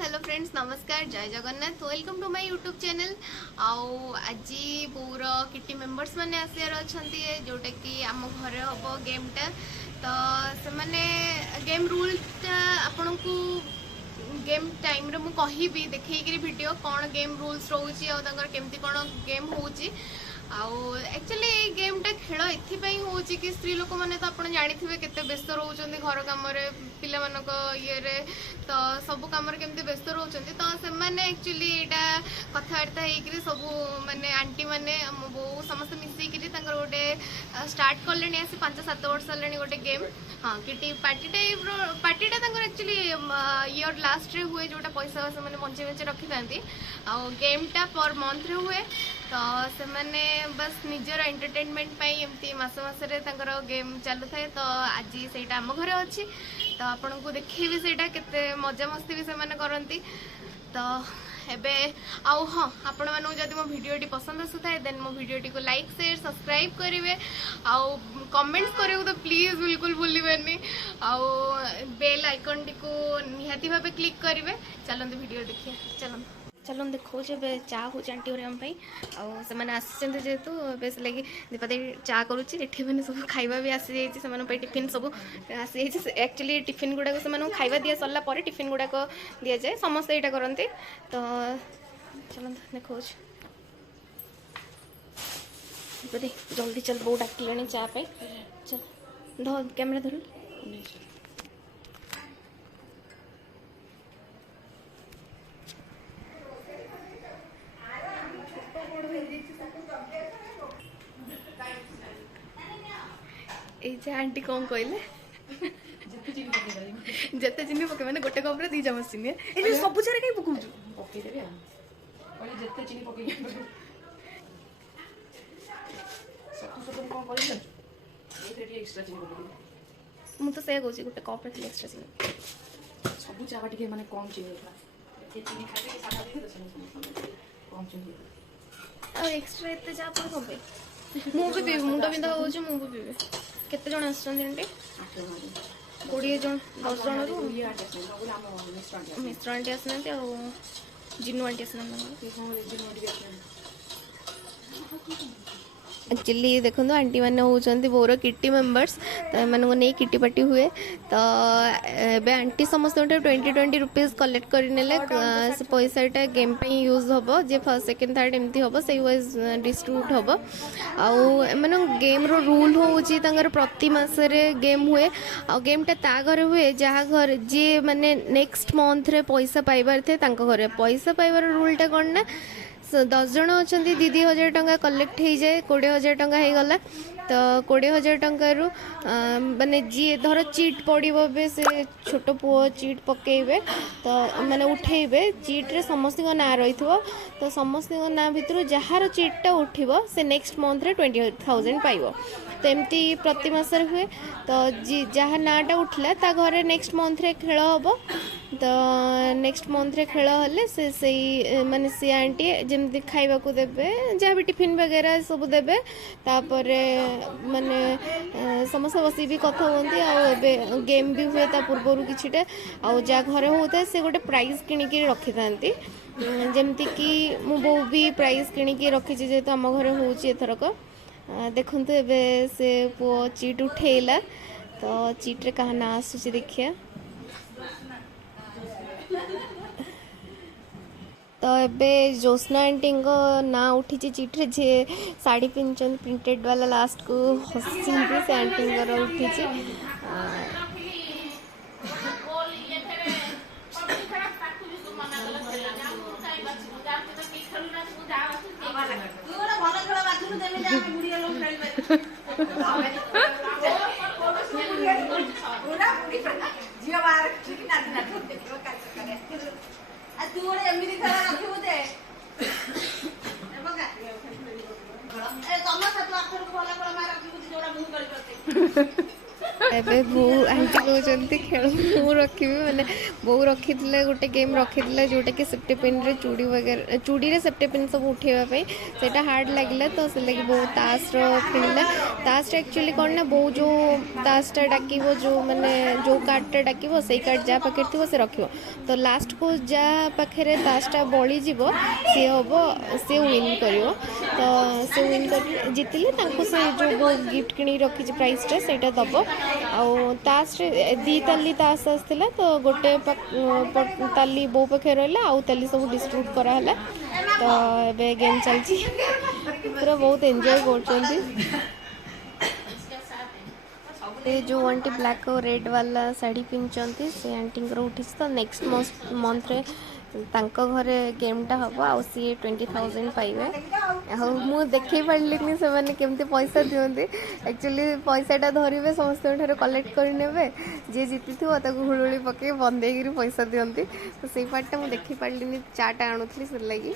Hello friends नमस्कार जय Jagannath welcome to my YouTube channel. आज बोर किटी मेंबर्स मैंने आसार अच्छा जोटा कि आम घर हम गेमटा तो से गेम रूल्सटा आपण को गेम टाइम रे मु कहिबी देखैकरी वीडियो कौन गेम रूल्स रोची आ केमती कौन गेम होची एक्चुअली ये गेमटा खेल एपाई हूँ कि स्त्री लोक मैंने तो आप जानी केते व्यस्त रोचंदी घर कम पिला ये तो सब कम केमती व्यस्त रोचंदी तो से मैंने एक्चुअली यहाँ कथबार्ता होकर सब माने आंटी मैंने मो बो समस्त मिसिकी गोटे स्टार्ट कले आसी 5-7 वर्ष है गोटे गेम। हाँ किटी पार्टी टाइप पार्टीटा एक्चुअली इयर लास्ट रे हुए जोटा पैसा से मैंने बंचे बंचे रखी था गेमटा पर मंथ रे हुए तो से मैंने बस निजर एंटरटेनमेंट एमती मस मसरे गेम चलू थाए तो आज से आम घर अच्छी तो आपन को देखी से केते मजा मस्ती भी से करती तो एबे आउ हाँ आपण मानू जदि मो भिडियोटी पसंद आसुए देन मो भिडियोटी को लाइक शेयर सब्सक्राइब करेंगे आउ कमेंट्स करेंगे तो प्लीज बिल्कुल भूलिबेनी आउ बेल आइकन टी को निहाती भावे क्लिक करेंगे। चलते भिडियो देखिए चलते चलो देखो चा हो आंटी और मैंने आसी जेहेतु बेस लगे दीपादी चा करुच्ची ये मैंने सब खाଇବା भी आसी जाइए टिफिन सब आसी जाइए एक्चुअली टिफिन गुड़ाक से खाଇବା दि सरला टिफिन गुड़ाक दि जाए समस्ते यहाँ करती तो चलो देखो जल्दी चल बहुत डाकिले चा पे चल कैमेरा धर ये आंटी कौन कहले जिते चिनी पके मैंने गोटे कप दी चामच चिनी ए सब चारे कहीं पकाउछु पके देबे कहले जिते चिनी पके सतु सतु कोन करिले एते एक्स्ट्रा चिनी पके मु तो से गोची गोटे कप रे एक्स्ट्रा चिनी सब चावा टिके माने कम चिनी था ए चिनी खाते सादा दे दे कम चिनी आ एक्स्ट्रा एते चा पर कम पे मु भी पीबे मुंड बिंदा होछु मु भी पीबे केते जण आछन आंटी 20 जण 10 जण रो मिस्टर आंटी आसना जिन्नू आंटी आसना एक्चुअली देखो आंटी मैंने होती बोर किटी मेंबर्स तो एम नहीं किटी पार्टी हुए तो ए आंटी समस्त 20-20 रुपीज कलेक्ट कर से पैसाटा गेम पे यूज हम जे फर्स्ट सेकेंड थर्ड एमती हम से वाइज डिस्ट्रीब्यूट हम आम गेम रो रूल होची प्रति मासरे गेम हुए आ गेमटा ता घर हुए जहाँ घर जी माने नेक्स्ट मंथ रे पैसा पाइबार थे घरे पैसा पाइबार रूलटा कौन ना 10 जन अच्छा 2,000 टंका कलेक्ट हो जाए 20,000 टंका हो गला तो 20,000 टंकारु माने जी धर चीट पड़ो से छोट पुओ चीट पकेबे तो माने उठेबे चीट रे समस्त ना रही तो समस्त ना भितर जार चीटा उठिबो से नेक्स्ट मंथ रे 20,000 पाइबो तो एमती प्रति मासर हुए तो जी जहाँ नाटा उठला ता घरे नेक्स्ट मंथ रे खेल हम तो नेक्स्ट मंथ रे खेल हेले से माने सी आंटी जमती खाइबा को देबे जहाँ भी टिफिन वगैरह सब देबे तापर माने समस्त बसी भी कथा होती आबे गेम भी हुए ता पूर्व किछिटा आ जा घरे होता है से गोटे प्राइज किणिकी रखी थांती जमती कि मु बो भी प्राइज किणिकी रखी जेहेतु आम घरे होची एथरक देखु ए से पुओ चीट उठेला तो चीट रे कहा ना आसूची देखिए तो एबे ज्योत्सना आंटी ना उठी चीट रे जे साड़ी पिंचन प्रिंटेड वाला लास्ट को हसी से आंटी उठी ଏବେ ବୋଉ ଆଣ୍ଟି କହୁଛନ୍ତି ଖେଳ ମୁଁ ରଖିବି ମାନେ ବୋଉ ରଖିଥିଲେ ଗୋଟେ ଗେମ୍ ରଖିଥିଲେ ଯେଉଁଟାକି ସେଫ୍ଟି ପିନ୍ରେ ଚୁଡ଼ି ବଗେରା ଚୁଡ଼ିରେ ସେଫ୍ଟି ପିନ୍ ସବୁ ଉଠାଇବା ପାଇଁ ସେଇଟା ହାର୍ଡ଼ ଲାଗିଲା ତ ସେ ଲାଗି ବୋଉ ତାସର କିଣିଲା। ତାସଟା ଆକ୍ଚୁଆଲି କ'ଣ ନା ବୋଉ ଯେଉଁ ତାସଟା ଡାକିବ ଯେଉଁ ମାନେ ଯେଉଁ କାର୍ଡ଼ଟା ଡାକିବ ସେଇ କାର୍ଡ଼ ଯାହା ପାଖରେ ଥିବ ସେ ରଖିବ ତ ଲାଷ୍ଟକୁ ଯାହା ପାଖରେ ତାସଟା ବଳିଯିବ ସିଏ ହେବ ସିଏ ୱିନ୍ କରିବ ତ ସେ ୱିନ୍ କରି ଜିତିଲେ ତାଙ୍କୁ ସେ ଯେଉଁ ବୋଉ ଗିଫ୍ଟ କିଣିକି ରଖିଛି ପ୍ରାଇଜ୍ଟା ସେଇଟା ଦେବ। ଆଉ ତାସରେ ଦୁଇ ତାଲି ତାସ ଆସିଥିଲା ତ ଗୋଟେ ତାଲି ବୋଉ ପାଖରେ ରହିଲା ଆଉ ତାଲି ସବୁ ଡିଷ୍ଟ୍ରିବ୍ୟୁଟ୍ କରାହେଲା ତ ଏବେ ଗେମ୍ ଚାଲିଛି ପୁରା ବହୁତ ଏନ୍ଜୟ କରୁଛନ୍ତି। ସେ ଯେଉଁ ଆଣ୍ଟି ବ୍ଲାକ୍ ଆଉ ରେଡ଼୍ ବାଲା ଶାଢ଼ୀ ପିନ୍ଧିଛନ୍ତି ସେ ଆଣ୍ଟିଙ୍କର ଉଠିଛି ତ ନେକ୍ସଟ ମନ୍ଥରେ ତାଙ୍କ ଘରେ ଗେମ୍ଟା ହେବ ଆଉ ସିଏ 20,000 ପାଇବେ। ଆଉ ମୁଁ ଦେଖେଇ ପାରିଲିନି ସେମାନେ କେମିତି ପଇସା ଦିଅନ୍ତି ଆକ୍ଚୁଆଲି ପଇସାଟା ଧରିବେ ସମସ୍ତଙ୍କ ଠାରୁ କଲେକ୍ଟ କରି ନେବେ ଯିଏ ଜିତିଥିବ ତାକୁ ହୁଳୁହୁଳି ପକେଇ ବନ୍ଦେଇକିରି ପଇସା ଦିଅନ୍ତି ତ ସେଇ ପାର୍ଟଟା ମୁଁ ଦେଖି ପାରିଲିନି ଚାଟା ଆଣୁଥିଲି ସେଥିଲାଗି।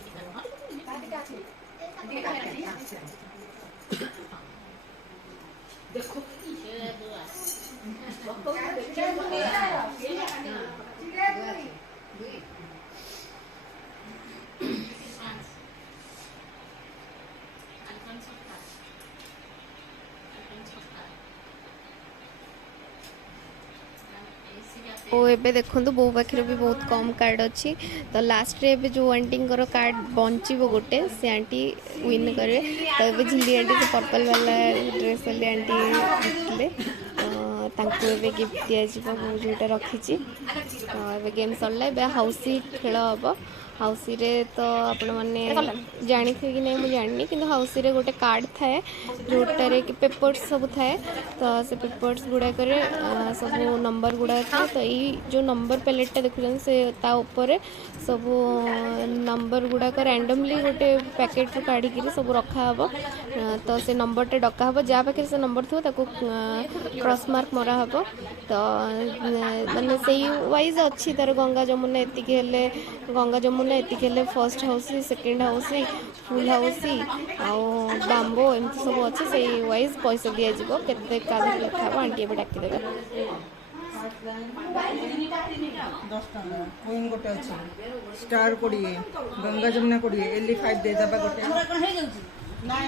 ଓ ଏବେ ଦେଖନ୍ତୁ ବୋଉ ପାଖରେ ବି ବହୁତ କମ୍ କାର୍ଡ଼ ଅଛି ତ ଲାଷ୍ଟରେ ଏବେ ଯେଉଁ ଆଣ୍ଟିଙ୍କର କାର୍ଡ଼ ବଞ୍ଚିବ ଗୋଟେ ସେ ଆଣ୍ଟି ୱିନ୍ କରିବେ ତ ଏବେ ଝିଲି ଆଣ୍ଟି ସେ ପର୍ପଲ୍ ବାଲା ଡ୍ରେସ୍ ବାଲି ଆଣ୍ଟି ଜିତିଲେ ତାଙ୍କୁ ଏବେ ଗିଫ୍ଟ ଦିଆଯିବ ମୁଁ ଯେଉଁଟା ରଖିଛି। ଏବେ ଗେମ୍ ସରିଲା ଏବେ ହାଉସି ଖେଳ ହେବ। ହାଉସିରେ ତ ଆପଣମାନେ ଜାଣିଥିବେ କି ନାହିଁ ମୁଁ ଜାଣିନି କିନ୍ତୁ ହାଉସିରେ ଗୋଟେ କାର୍ଡ଼ ଥାଏ ଯେଉଁଟାରେ କି ପେପର୍ସ ସବୁ ଥାଏ ତ ସେ ପେପର୍ସ ଗୁଡ଼ାକରେ ସବୁ ନମ୍ବର ଗୁଡ଼ାକ ଥାଏ ତ ଏଇ ଯେଉଁ ନମ୍ବର ପ୍ୟାଲେଟଟା ଦେଖୁଛନ୍ତି ସେ ତା ଉପରେ ସବୁ ନମ୍ବର ଗୁଡ଼ାକ ରାଣ୍ଡମଲି ଗୋଟେ ପ୍ୟାକେଟରୁ କାଢ଼ିକିରି ସବୁ ରଖାହେବ ତ ସେ ନମ୍ବରଟା ଡକା ହେବ ଯାହା ପାଖରେ ସେ ନମ୍ବର ଥିବ ତାକୁ କ୍ରସ୍ ମାର୍କ ମରାହେବ ତ ମାନେ ସେଇ ୱାଇଜ୍ ଅଛି ତାର ଗଙ୍ଗା ଯମୁନା ଏତିକି ହେଲେ ଗଙ୍ଗା ଯମୁନା ଏତିକି ହେଲେ ଫର୍ଷ୍ଟ ହାଉସି ସେକେଣ୍ଡ ହାଉସି ଫୁଲ୍ ହାଉସି ଆଉ ବାମ୍ବୋ ଏମିତି ସବୁ ଅଛି ସେଇ ୱାଇଜ୍ ପଇସା ଦିଆଯିବ କେତେ କାର୍ଡ଼ ଲେଖା ହେବ ଆଣ୍ଟି ଏବେ ଡାକିଦେବେ। 10 ଟଙ୍କା କୁଇନ୍ ଗୋଟେ ଅଛି ଷ୍ଟାର 20 ଗଙ୍ଗା ଯମୁନା 20 ଏଲି5 ଦେଇଦବା ଗୋଟେ ନାଇଁ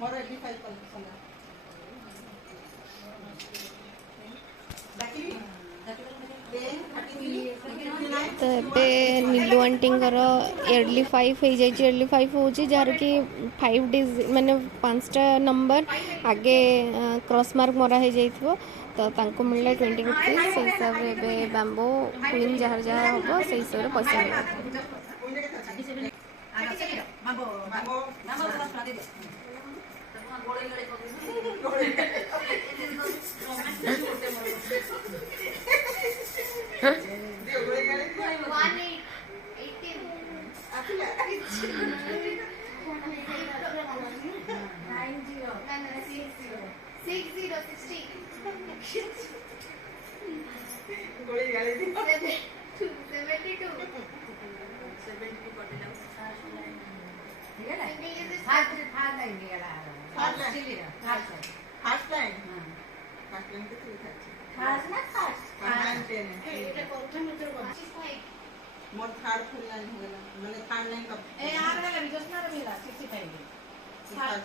ମୋର ଏଲି5 ପସନ୍ଦ ତ ଏବେ ନିଲୁ ଆଣ୍ଟିଙ୍କର early5 ହେଇଯାଇଛି early5 ହେଉଛି ଯାହାର କି 5 ଡିଜିଟ୍ ମାନେ 5ଟା ନମ୍ବର ଆଗେ କ୍ରସ୍ ମାର୍କ ମରା ହେଇଯାଇଥିବ ତ ତାଙ୍କୁ ମିଳିଲା 20 ରୁପିଜ୍ ସେଇ ହିସାବରେ ଏବେ ବାମ୍ବୋ କୁଇନ୍ ଯାହାର ଯାହା ହେବ ସେଇ ହିସାବରେ ପଇସା ମିଳିବ। मोर थर्ड फुल लाइन हो गला माने थर्ड लाइन का ए यार वाला विजोसना रे मिला 65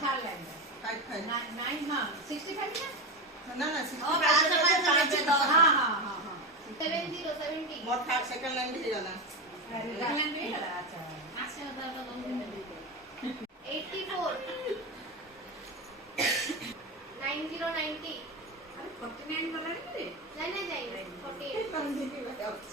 थर्ड लाइन 5 हां 65 ना ना 65 हां हां हां 70 मोर थर्ड सेकंड लाइन भी गला सेकंड लाइन भी गला अच्छा 090 49 ଗଲାଣି କି? ନାଇଁ ନାଇଁ ଯାଇ 48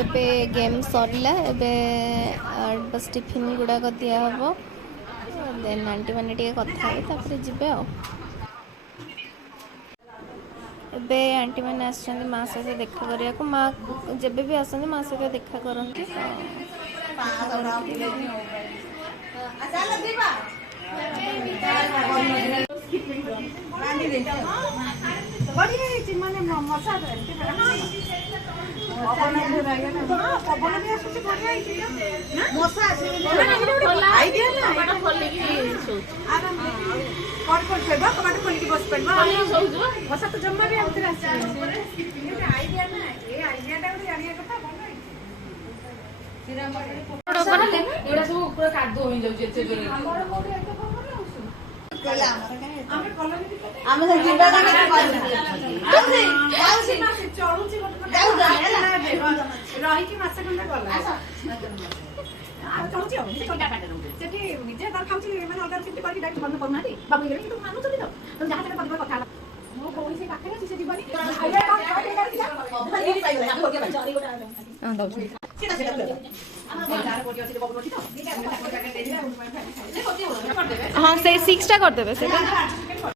ଏବେ गेम सरला एबे बस टिफिन गुड़ाक दिया हम देन आंटी मैंने टे कथा तापर जीवे एबे आंटी मैंने आसछन्ती माँ सहित देखा करिया को माँ जेबे भी आसछन्ती माँ सहित देखा करन्ती बढ़िया है माने मसा पवन भी आसुची बढ़िया है मसा आइडिया ना कबाट खोली की आराम कट कट पेबा कबाट खोली की बस पेबा मसा तो जम्मा भी अंतर आसी आइडिया ना ए आइडिया टा जानिया कथा कोन एडा सब ऊपर कादो होई जाउ एते जोरे हमर मोरे एतो खबर होसु कला हमर कॉलोनी आमे से जिबा काने जाउसी जाउसी मासे चढुची जाउ रही कि मासे खंडा गला आ चढुची हो छोटा काटे सेठी निजे दर खाउची माने ऑर्डर सिटी करके डाइरेक्ट बंद करना दी बाबू गेली कि तू मानु चली तो तुम जहां से पदिबा कथा मो कोई से पाखे से जीवानी आइए का काटे कर दिया दीदी पाइले हम हो गया चारी गोटा हां दउ सीधा सीधा कर चार कोटी से बबू रोटी तो हाँ से 6 टा कर देबे से